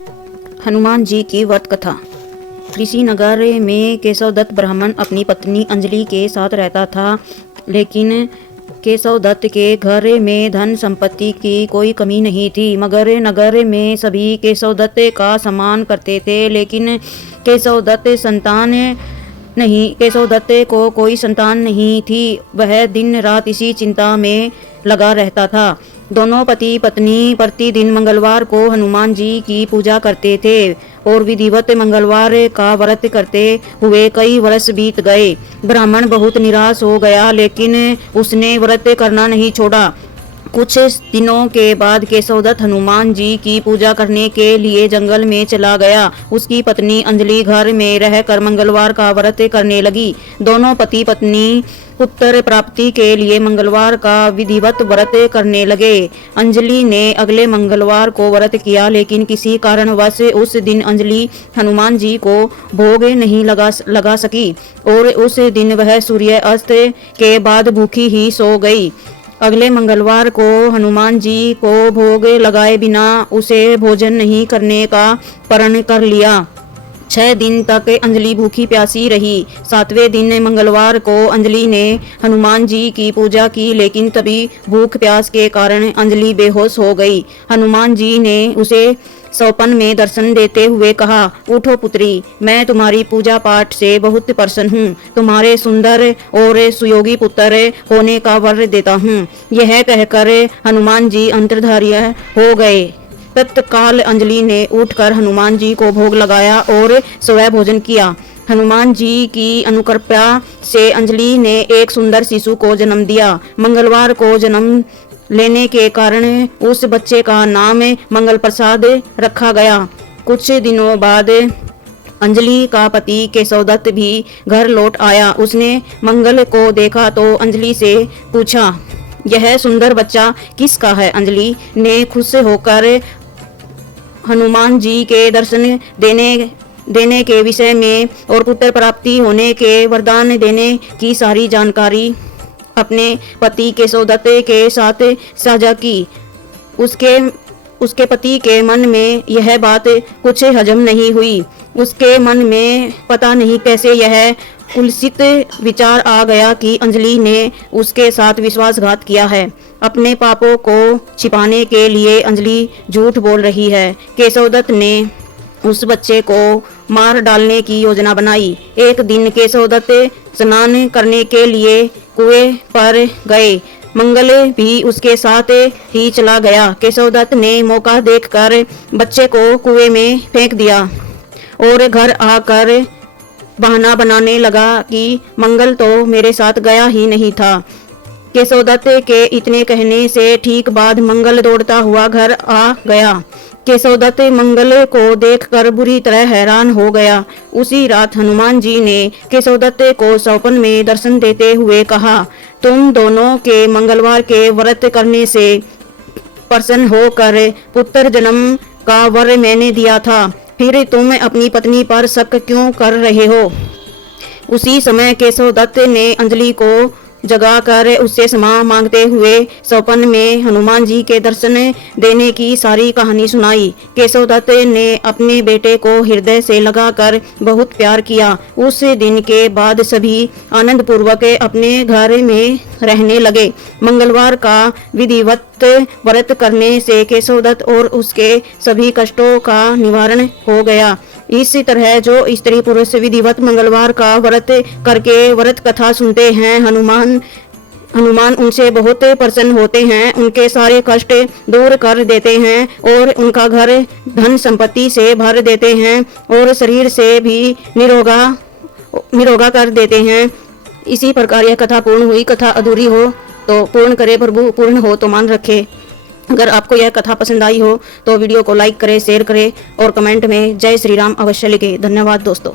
हनुमान जी की व्रत कथा। ऋषि नगर में केशव दत्त ब्राह्मण अपनी पत्नी अंजलि के साथ रहता था, लेकिन केशव दत्त के घर में धन संपत्ति की कोई कमी नहीं थी। मगर नगर में सभी केशव दत्त का सम्मान करते थे, लेकिन केशव दत्त को कोई संतान नहीं थी। वह दिन रात इसी चिंता में लगा रहता था। दोनों पति पत्नी प्रतिदिन मंगलवार को हनुमान जी की पूजा करते थे और विधिवत मंगलवार का व्रत करते हुए कई वर्ष बीत गए। ब्राह्मण बहुत निराश हो गया, लेकिन उसने व्रत करना नहीं छोड़ा। कुछ दिनों के बाद केशव दत्त हनुमान जी की पूजा करने के लिए जंगल में चला गया। उसकी पत्नी अंजलि घर में रहकर मंगलवार का व्रत करने लगी। दोनों पति पत्नी पुत्र प्राप्ति के लिए मंगलवार का विधिवत व्रत करने लगे। अंजलि ने अगले मंगलवार को व्रत किया, लेकिन किसी कारणवश उस दिन अंजलि हनुमान जी को भोग नहीं लगा सकी और उस दिन वह सूर्य अस्त के बाद भूखी ही सो गई। अगले मंगलवार को हनुमान जी को भोग लगाए बिना उसे भोजन नहीं करने का प्रण कर लिया। 6 दिन तक अंजलि भूखी प्यासी रही। 7वें दिन मंगलवार को अंजलि ने हनुमान जी की पूजा की, लेकिन तभी भूख प्यास के कारण अंजलि बेहोश हो गई। हनुमान जी ने उसे स्वप्न में दर्शन देते हुए कहा, उठो पुत्री, मैं तुम्हारी पूजा पाठ से बहुत प्रसन्न हूँ। तुम्हारे सुंदर और सुयोगी पुत्र होने का वर देता हूँ। यह कहकर हनुमान जी अंतर्धार्य हो गए। तत्काल अंजलि ने उठकर हनुमान जी को भोग लगाया और स्वयं भोजन किया। हनुमान जी की अनुकृपा से अंजलि ने एक सुंदर शिशु को जन्म दिया। मंगलवार को जन्म लेने के कारण उस बच्चे का नाम मंगल प्रसाद रखा गया। कुछ दिनों बाद अंजलि का पति केशव दत्त भी घर लौट आया। उसने मंगल को देखा तो अंजलि से पूछा, यह सुंदर बच्चा किसका है? अंजलि ने खुश होकर हनुमान जी के दर्शन देने के विषय में और पुत्र प्राप्ति होने के वरदान देने की सारी जानकारी अपने पति केशव दत्त के साथ साझा की। उसके पति के मन में यह बात कुछ हजम नहीं हुई। उसके मन में पता नहीं कैसे यह कुत्सित विचार आ गया कि अंजलि ने उसके साथ विश्वासघात किया है। अपने पापों को छिपाने के लिए अंजलि झूठ बोल रही है। केशव दत्त ने उस बच्चे को मार डालने की योजना बनाई। एक दिन केशव दत्त स्नान करने के लिए कुएं पर गए। मंगल भी उसके साथ ही चला गया। केशव दत्त ने मौका देखकर बच्चे को कुएं में फेंक दिया और घर आकर बहाना बनाने लगा कि मंगल तो मेरे साथ गया ही नहीं था। केशव दत्त के इतने कहने से ठीक बाद मंगल दौड़ता हुआ घर आ गया। केशव दत्त मंगल को देखकर बुरी तरह हैरान हो गया। उसी रात हनुमान जी ने केशव दत्त को स्वप्न में दर्शन देते हुए कहा, तुम दोनों के मंगलवार के व्रत करने से प्रसन्न होकर पुत्र जन्म का वर मैंने दिया था, फिर तुम अपनी पत्नी पर शक क्यों कर रहे हो? उसी समय केशव दत्त ने अंजलि को जगाकर उससे क्षमा मांगते हुए स्वप्न में हनुमान जी के दर्शन देने की सारी कहानी सुनाई। केशव दत्त ने अपने बेटे को हृदय से लगाकर बहुत प्यार किया। उस दिन के बाद सभी आनंद पूर्वक अपने घर में रहने लगे। मंगलवार का विधिवत व्रत करने से केशव दत्त और उसके सभी कष्टों का निवारण हो गया। इसी तरह जो स्त्री पुरुष विधिवत मंगलवार का व्रत करके व्रत कथा सुनते हैं, हनुमान उनसे बहुत प्रसन्न होते हैं, उनके सारे कष्ट दूर कर देते हैं और उनका घर धन संपत्ति से भर देते हैं और शरीर से भी निरोगा कर देते हैं। इसी प्रकार यह कथा पूर्ण हुई। कथा अधूरी हो तो पूर्ण करे प्रभु, पूर्ण हो तो मान रखे। अगर आपको यह कथा पसंद आई हो तो वीडियो को लाइक करें, शेयर करें और कमेंट में जय श्री राम अवश्य लिखें। धन्यवाद दोस्तों।